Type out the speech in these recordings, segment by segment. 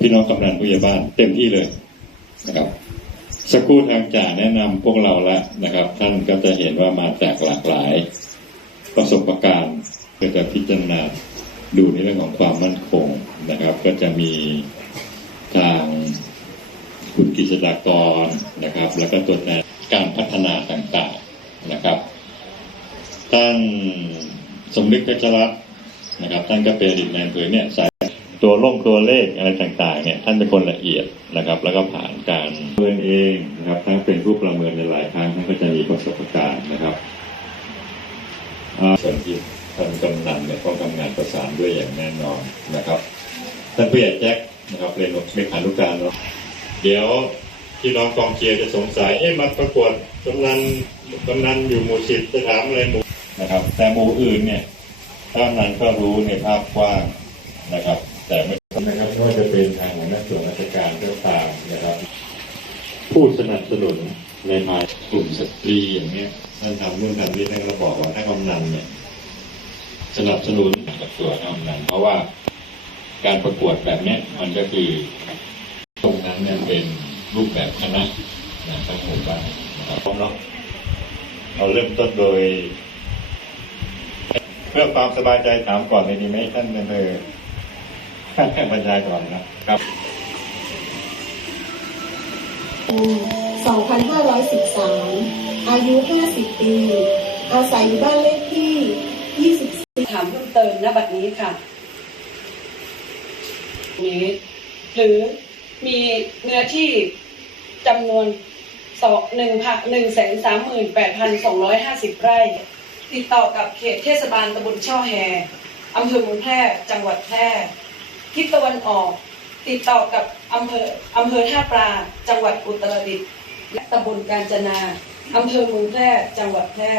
พี่น้องกำนันผู้ใหญ่บ้านเต็มที่เลยนะครับสกครู่ทางจ่าแนะนำพวกเราแล้วนะครับ ท่านก็จะเห็นว่ามาจากหลากหลาย ประสบการณ์เพื่อจะพิจารณาดูในเรื่องของความมั่นคงนะครับ ก็จะมีทางคุณกิจดากรนะครับ แล้วก็ตัวแทนการพัฒนาต่างๆนะครับ ท่านสมนึกเพชรรัตน์นะครับ ท่านก็เป็นอดีตนายอำเภอเนี่ยสาย ตัวล่มตัวเลขอะไรต่างๆเนี่ยท่านเป็นคนละเอียดนะครับ แล้วก็ผ่านการประเมินเองนะครับทั้งเป็นผู้ประเมินในหลายครั้งท่านก็จะมีประสบการณ์นะครับอ่าส่วนที่ท่านกำนันเนี่ยต้องทำงานประสานด้วยอย่างแน่นอนนะครับท่านผู้ใหญ่แจ็คนะครับเรียนเลขานุการเนาะเดี๋ยวพี่น้องกองเชียร์จะสงสัยเอ๊ะมาประกวดกำนันกำนันอยู่หมู่สิบจะถามอะไรหมู่นะครับ แต่หมู่อื่นเนี่ยท่านนั้นก็รู้ในภาพกว้างนะครับ แต่ไม่นะครับไม่ว่าจะเป็นทางหัวหน้าส่วนราชการก็ตามนะครับ ผู้สนับสนุนในภากลุ่มสตรีอย่างเงี้ยท่านทำนู่นทำนี่ท่านก็บอกว่าถ้านกำนันเนี่ยสนับสนุนกับตัวกำนันเพราะว่าการประกวดแบบเนี้ยมันก็คือตรงนั้นเนี่ยเป็นรูปแบบคณะนะทั้งหมู่บ้านนะครับพร้อมเนาะเราเริ่มต้นโดย เพื่อความสบายใจถามก่อนเลยดีไหมท่านอำเอท่าน บรรยายก่อนนะครับ 2513 อายุ 50 ปี อาศัยอยู่บ้านเลขที่ 24 ถามเพิ่มเติมณบัดนี้ค่ะนี้หรือมีเนื้อที่จำนวนสองหนึ่งพันหนึ่งแสนสามหมื่นแปดพันสองร้อยห้าสิบไร่ ติดต่อกับเขตเทศบาลตำบลช่อแฮอำเภอเมืองแพร่จังหวัดแพร่ ทิศตะวันออก ติดต่อกับอำเภออำเภอท่าปลาจังหวัดอุตรดิตถ์และตำบลกาญจนาอำเภอเมืองแพร่จังหวัดแพร่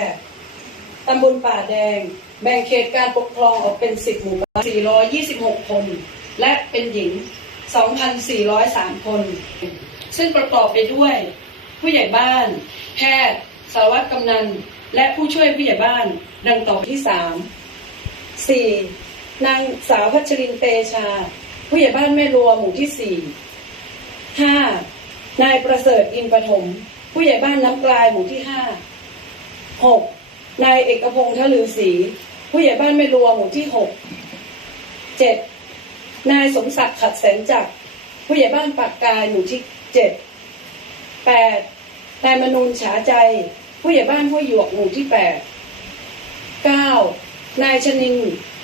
ตำบลป่าแดง แบ่งเขตการปกครองออกเป็น 10 หมู่บ้าน426 คน และเป็นหญิง 2,403 คน ซึ่งประกอบไปด้วย ผู้ใหญ่บ้าน แพทย์สารวัตรกำนัน และผู้ช่วยผู้ใหญ่บ้าน ดังต่อที่ 3 4. นางสาวพัชรินเตชา ผู้ใหญ่บ้านแม่รัวหมู่ที่4 5. นายประเสริฐอินปฐมผู้ใหญ่บ้านน้ำกลายหมู่ที่5 6. นายเอกพงษ์ทะลือศรีผู้ใหญ่บ้านไม่รัวหมู่ที่หกเจ็ดนายสมศักดิ์ขัดแสนจักรผู้ใหญ่บ้านปากกายหมู่ที่เจ็ดแปดนายมนูนฉาใจ ผู้ใหญ่บ้านห้วยหยวกหมู่ที่แปดเก้านายชนิน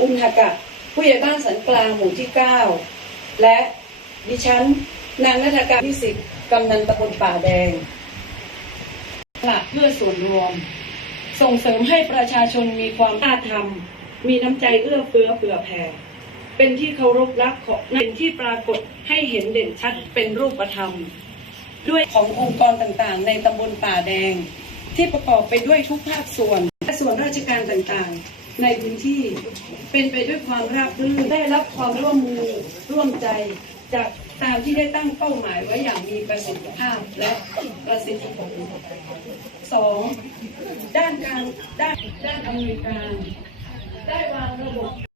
อุณหกะ ผู้ใหญ่บ้านสันกลางหมู่ที่เก้าและดิฉัน นางนัฐการที่สิบกำนันตำบลป่าแดงหลักเพื่อส่วนรวม ส่งเสริมให้ประชาชนมีความกล้าทำมีน้ำใจเอื้อเฟื้อเผื่อแผ่ เป็นที่เคารพรักของเป็นที่ปรากฏให้เห็นเด่นชัดเป็นรูปธรรม ด้วยขององค์กรต่างๆ ในตำบลป่าแดง ที่ประกอบไปด้วยทุกภาคส่วนและส่วนราชการต่างๆ ในพื้นที่เป็นไปด้วยความราบรื่นได้รับความร่วมมือร่วมใจจากตามที่ได้ตั้งเป้าหมายไว้อย่างมีประสิทธิภาพและประสิทธิผลสองด้านการด้านด้านอำนวยการ ได้วางระบบ